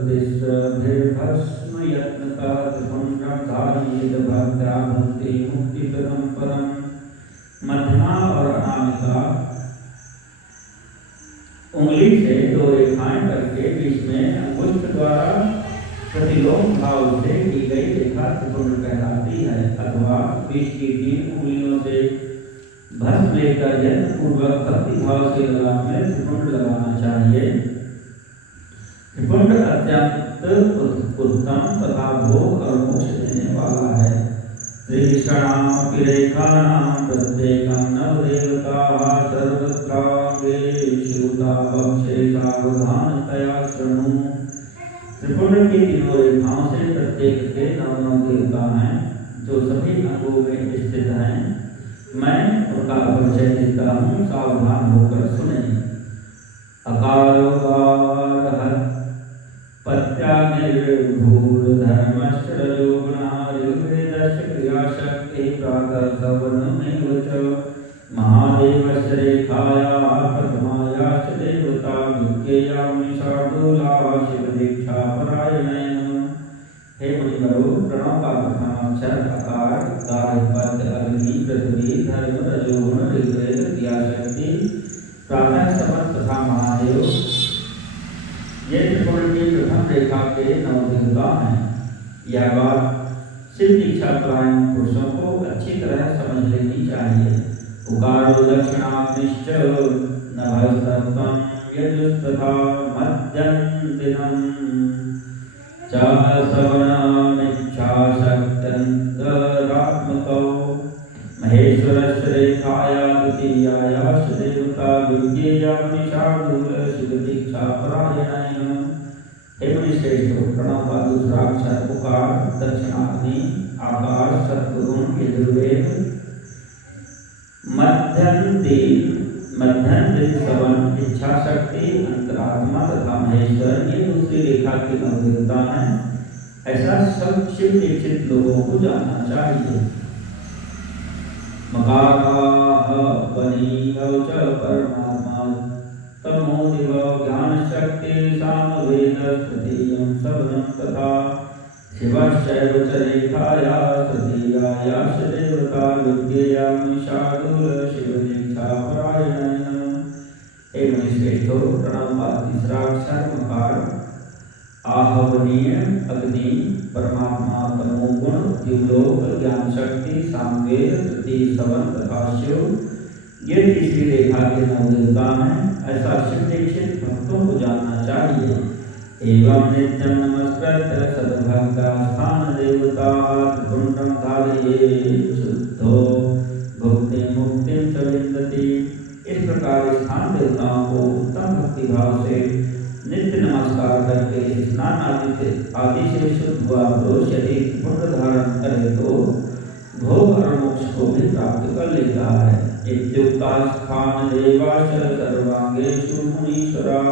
तिस्रभिर्भस्म यत्नतः त्रिपुंड्रं धारयेत् भक्त्या भुङ्क्ते मुक्तिप्रदं परम्। मध्यमा और अनामिका उंगली से 2 रेखाएं करके बीच में अंगुष्ठ द्वारा प्रतिलोम भाव से की गई रेखा त्रिपुंड कहलाती है, अथवा बीच की 3 उंगलियों से भस्म लेकर यत्न पूर्वक भक्ति भाव से ललाट में त्रिपुंड लगाना चाहिए। त्रिपुंड अत्यंत उत्तम तथा भोग और मोक्ष देने वाला है। त्रिषणामपि रेखाणां प्रत्येकं नवदेवताः सर्वत्राङ्गेषु तावक्षे सावधानतया शृणु। त्रिपुंड की 3 रेखाओं से प्रत्येक के 9 देवता हैं जो सभी अंगों में स्थित हैं। मैं उनका परिचय देता हूँ, सावधान होकर सुने। अकारोगारः पत्यानिर्भूर्धर्मश्च रजोगुणः ऋग्वेदश्च क्रियाशक्तिः प्रातः सवर्णमेव च। महादेवस्य रेखायाः प्रथमायाश्च देवता विज्ञेयामि शार्दूला शिवदीक्षापरायणेन। हे मुनिवरो, प्रणव का प्रथम अक्षर अकार, गारह पद, अग्नि, पृथ्वी, धर्म, रजोगुण, ऋग्वेद, क्रियाशक्ति, प्रातः समर्थ तथा महादेव, ये त्रिपुंड की प्रथम रेखा के 9 देवता हैं। यह बात शिव दीक्षा परायण पुरुषों को अच्छी तरह समझ लेनी चाहिए। उकारो दक्षिणाग्निश्च नभस्तत्वं यजुस्तथा मध्यन्दिनं च सवनमिच्छाशक्त्यन्तरात्मकौ। महेश्वरस्य रेखाया द्वितीयायाश्च देवता विज्ञेयामि शार्दूल शिवदीक्षापरायणेन। हे मुनिश्रेष्ठ, प्रणव का दूसरा अक्षर उकार, दक्षिणाग्नि, आकाश, सत्वगुण, यजुर्वेद, मध्यन्दिन सवन, इच्छा शक्ति, अंतरात्मा तथा महेश्वर, ये दूसरी रेखा के 9 देवता हैं। ऐसा सब शिव दीक्षित लोगों को जानना चाहिए। मकाराः वनीयौ च परमात्मा तमो दिव ज्ञान शक्ति सामवेद तृतीयं सवनं तथा। शिवश्चैव च रेखाया तृतीयायाश्च देवता विज्ञेयामि शार्दूल शिवदीक्षापरायणेन। हे मुनिश्रेष्ठो, प्रणव का तीसरा अक्षर मकार, आहवनीय अग्नि, परमात्मा तमोगुण, द्युलोक, ज्ञान शक्ति, सामवेद, तृतीय सवन तथा शिव, ये तीसरी रेखा के 9 देवता हैं। ऐसा शिव दीक्षित भक्तों को जानना चाहिए। एवं नित्यं नमस्कृत्य सद्भक्ता स्थान देवता त्रिपुंड्रं धारयेत् शुद्धो भुक्तिं मुक्तिं च विन्दति। इस प्रकार स्थान देवताओं को उत्तम भक्ति भाव से नित्य नमस्कार करके स्नान आदि से शुद्ध हुआ पुरुष यदि त्रिपुंड धारण करे तो भोग और मोक्ष को भी प्राप्त कर लेता है। इत्युक्ता स्थान देवाश्च सर्वांगेषु मुनीश्वरा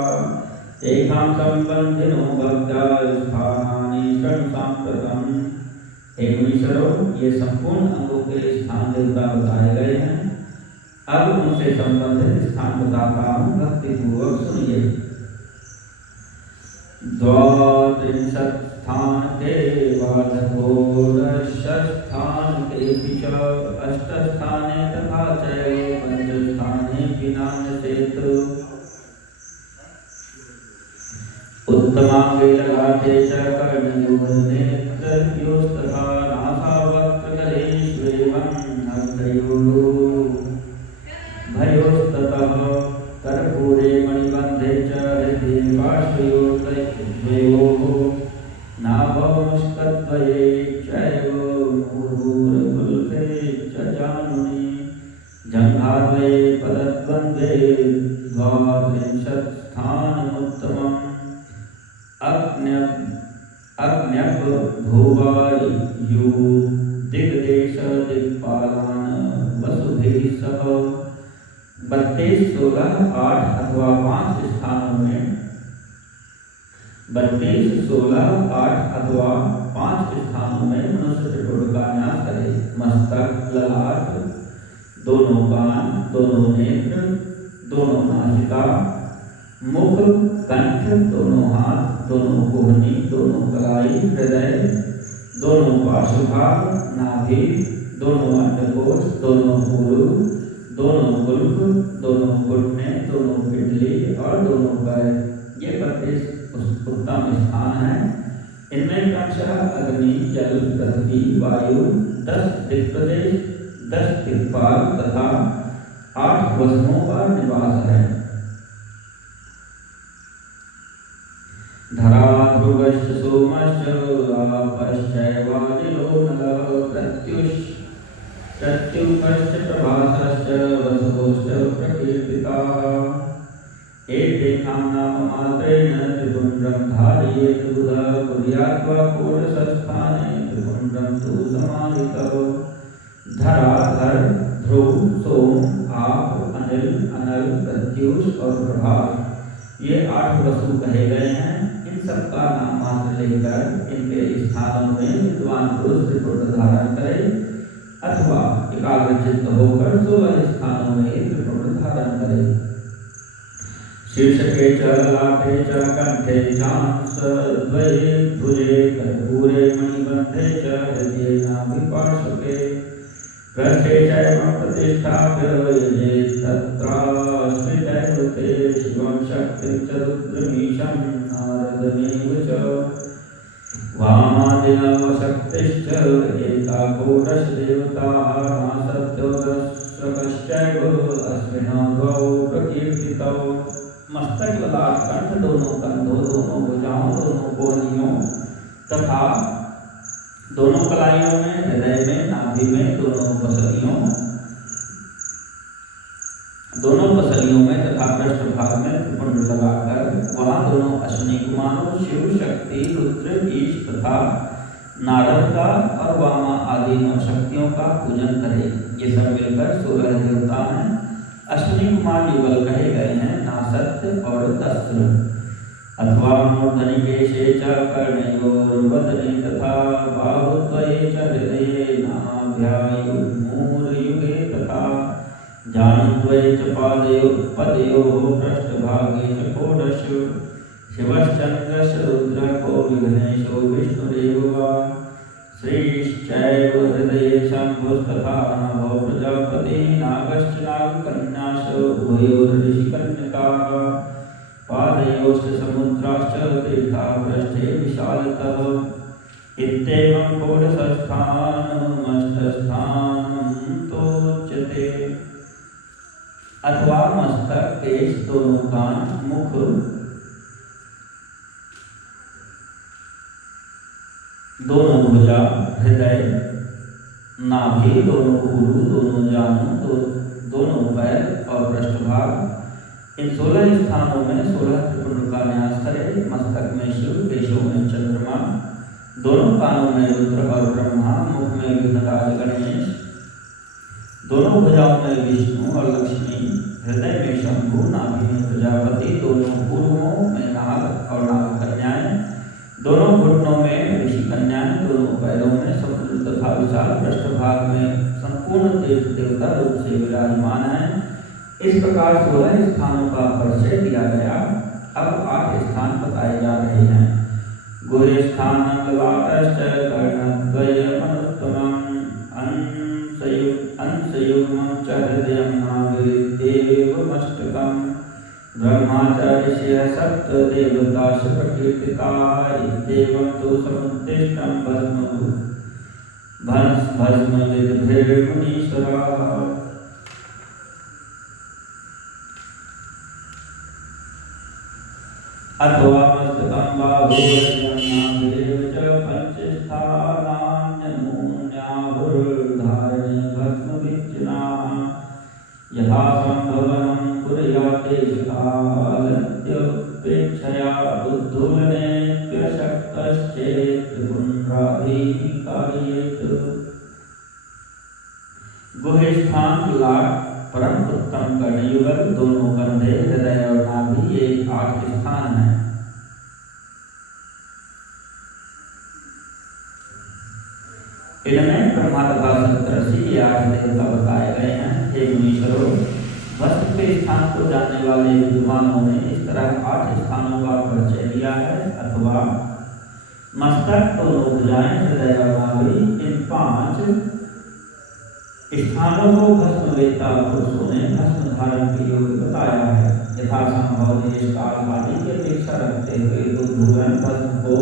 एकां संबंधिनो भक्ता स्थानानि साम्प्रतम्। हे मुनीश्वरों, ये संपूर्ण अंगों के स्थान देवता बताए गए हैं। अब उनसे संबंधित स्थान बताता हूँ, भक्ति पूर्वक सुनिए। द्वात्रिंशत् स्थान के वाधकोदशस्थान के च अष्टस्थाने तथा चैव पंचस्थाने विनाशेत्। उत्तमांगे ललाटे च कर्णयोर्नेत्रयोस्तथा नासावक्त्रकलेष्वेवं हस्तयोर्भयोस्ततः कर्पूरे मणिबन्धे च हृदये बाष्पयोर्द्वयोः नाभमुष्कद्वये चैव मुहुर्मुहुर्कुल्फे च जानुनि जङ्घाद्वये पदद्वन्द्वे द्वात्रिंशत् स्थानमुत्तमम्। अग्न्यभूवायु दिग्देश दिक्पालान् वसुभिः सह 32, 16, 8 अथवा 5 स्थानों में 32, 16, 8 अथवा 5 स्थानों में मनुष्य त्रिपुट का न्यास करे। मस्तक, ललाट, दोनों कान, दोनों नेत्र, दोनों नासिका, मुख, कंठ, दोनों हाथ, दोनों कोहनी, दोनों कलाई, हृदय, दोनों पार्श्वभाग, नाभि, दोनों अंडकोश, दोनों ऊरु, दोनों कुल्फ, दोनों घुटने, दोनों पिंडली और दोनों पैर। ये 32 उत्तम स्थान हैं। इनमें क्रमशः अग्नि, जल, पृथ्वी, वायु, 10 दिक्प्रदेश, 10 दिक्पाल तथा 8 वसुओं का निवास है। धरा ध्रुवश्च सोमश्च आपश्चैवानिलो नलः प्रत्युपश्च प्रभासश्च वसवोश्च प्रकीर्तिताः। एतेषां नाममात्रेण त्रिपुण्ड्रं धारयेत् बुधः कुर्याद्वा षोडशस्थाने त्रिपुण्ड्रं तु समाहितः। धरा, धर, ध्रुव, सोम, आप, अनिल, अनल, प्रत्युष और प्रभास, ये 8 वसु कहे गए हैं। इन सबका नाम मात्र लेकर इनके स्थानों में विद्वान पुरुष त्रिपुट धारण करे अथवा एकाग्रचित्त होकर 16 स्थानों में त्रिपुट धारण करे। शीर्षके च, ललाटे च, कंठे चांसद्वये, भुजे, कर्पूरे, मणिबन्धे च, हृदये नाभिपार्श्वके, पृष्ठे चैव प्रतिष्ठाप्य यजेत् तत्राश्रितैव ते शिवं शक्तिं च रुद्रमीशं नारदमेव च। वामादिनव शक्तिश्च एता षोडशदेवताः नासत्योदशकश्चैव अस्मिन् द्वौ प्रकीर्तितौ। मस्तक, ललाट, कंठ, दोनों कंधों, दोनों भुजाओं, दोनों कोहनियों तथा दोनों कलाइयों में, हृदय में, नाभि में, दोनों पसलियों में तथा पृष्ठभाग में त्रिपुंड लगाकर वहाँ दोनों अश्विनी कुमारों शिव, शक्ति, रुद्र, ईश तथा नारद का और वामा आदि 9 शक्तियों का पूजन करे। ये सब मिलकर 16 देवता हैं। अश्विनी कुमार युगल कहे गए हैं नासत्य और दस्त्र। अथवा मूर्धनि केशे च कर्णयोर्वदने तथा बाहुद्वये च हृदये नाभ्यायुर्मूलयुगे तथा जानुद्वये च पदयोः पृष्ठभागे च षोडश। शिवश्चन्द्रश्च रुद्रको विघ्नेशो विष्णुरेव वा। श्रीश्चैव हृदये शम्भुस्तथा नभो प्रजापतिः नागश्च नागकन्याश्च उभयोर्ऋषिकन्यकाः। पादयोश्च समुद्राश्च तीर्था पृष्ठे विशालतः। इत्येवं षोडशस्थानमष्टस्थानं तोच्यते। अथवा मस्तक, केश, दोनों कान, मुख, दोनों भुजा, हृदय, नाभि, दोनों ऊरु, दोनों जानु, दोनों पैर और पृष्ठभाग। इन 16 स्थानों में 16 त्रिपुंड का न्यास करे। मस्तक में शिव, केशों में चंद्रमा, दोनों कानों में रुद्र और ब्रह्मा, मुख में विघ्नराज गणेश, दोनों भुजाओं में विष्णु और लक्ष्मी, हृदय में शंभु, नाभि में प्रजापति, दोनों पूर्वों में नाग और नागकन्याएं, दोनों घुटनों में ऋषि कन्याएं, दोनों पैरों में समुद्र तथा विशाल पृष्ठभाग में संपूर्ण तीर्थ देवता रूप से विराजमान है। इस प्रकार 16 स्थानों का परिचय दिया गया। अब 8 स्थान बताए जा रहे हैं। गुरुस्थानं ललाटश्च कर्णद्वयमनुत्तमम् अंशयुग्मं च हृदयं नाभिर्देवमष्टकम्। ब्रह्माचार्यस्य सप्तदेवताश्च प्रकीर्तिताः। इत्येवं तु समुद्दिष्टं भस्मविद्भिर्मुनीश्वराः। अथवा मस्तकं बाहुर्यं नाभिरेव च पञ्चस्थानान्यमून्याहुर्धारणे भस्मविच्चिन्नाः। यथा सम्भवनं कुर्यातेषकालत्यपेक्षया बुद्धुलनेऽप्यशक्तश्चेत् त्रिपुण्ड्राभिः कारयेत्। गुहस्थान, लाट, परम उत्तम कर्णयुगल, दोनों कंधे, हृदय और नाभि, ये 8 स्थान हैं। इनमें ब्रह्मा तथा सप्तर्षि ये 8 देवता बताए गए हैं। हे मुनीश्वरों, वस्तु के स्थान को जानने वाले विद्वानों ने इस तरह 8 स्थानों का परिचय दिया है। अथवा मस्तक, दोनों भुजाएं, हृदय और नाभि, इन 5 स्थानों को भस्मवेत्ता पुरुषों ने भस्म धारण के योग्य बताया है। यथा संभव देश काल आदि की अपेक्षा रखते हुए उद्धूलन भस्म को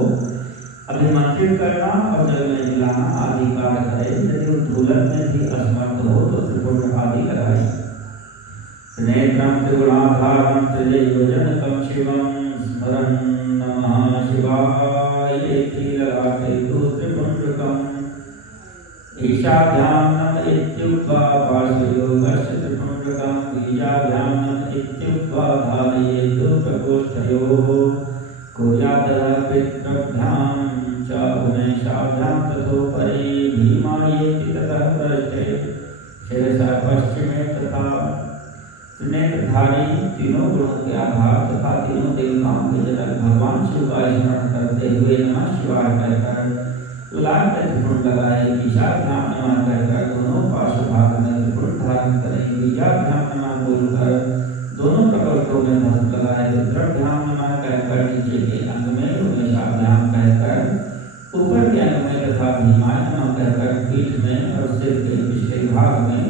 अभिमंत्रित करना और जल में मिलाना आदि कार्य करे। यदि उद्धूलन में भी असमर्थ हो तो त्रिपुंड आदि लगाए। नेत्रम त्रिगुणाधारम त्रिजयोजनकम शिवम स्मरन् नमः शिवाय इति लगाते तो त्रिपुंडकम। ईशाभ्यां नम इत्युक्त्वा पार्श्वयोगस्य त्रिपुंडकं, बीजाभ्यां नम इत्युक्त्वा धारयेत् प्रकोष्ठयोः। कुर्यादः पितृभ्यां च उमेशाभ्यां तथोपरि भीमायेति ततः पृष्ठे शिरसा पश्चिमे तथा। त्रिनेत्रधारी, तीनों गुणों के आधार तथा तीनों देवताओं के जनक भगवान शिव का स्मरण करते हुए नमः शिवाय कहकर लाट में त्रिपुंड लगाए। ईशाभ्यां नमः कहकर दोनों पार्श्व भाग में त्रिपुंड धारण करें। बीजाभ्यां नमः बोलकर दोनों प्रकोष्ठों में भस्म लगाए। रुद्राभ्यां नमः कहकर नीचे के अंग में, उमेशाभ्यां कहकर ऊपर के अंग में तथा भीमाय नमः कहकर पीठ में और सिर के पिछले भाग में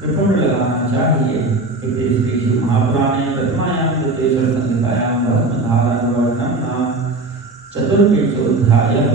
त्रिपुंड लगाना चाहिए। इति श्री शिव महापुराणे प्रथमायां द्वितीय संहितायां भस्म धारण वर्णनं नाम चतुर्विंशोऽध्यायः।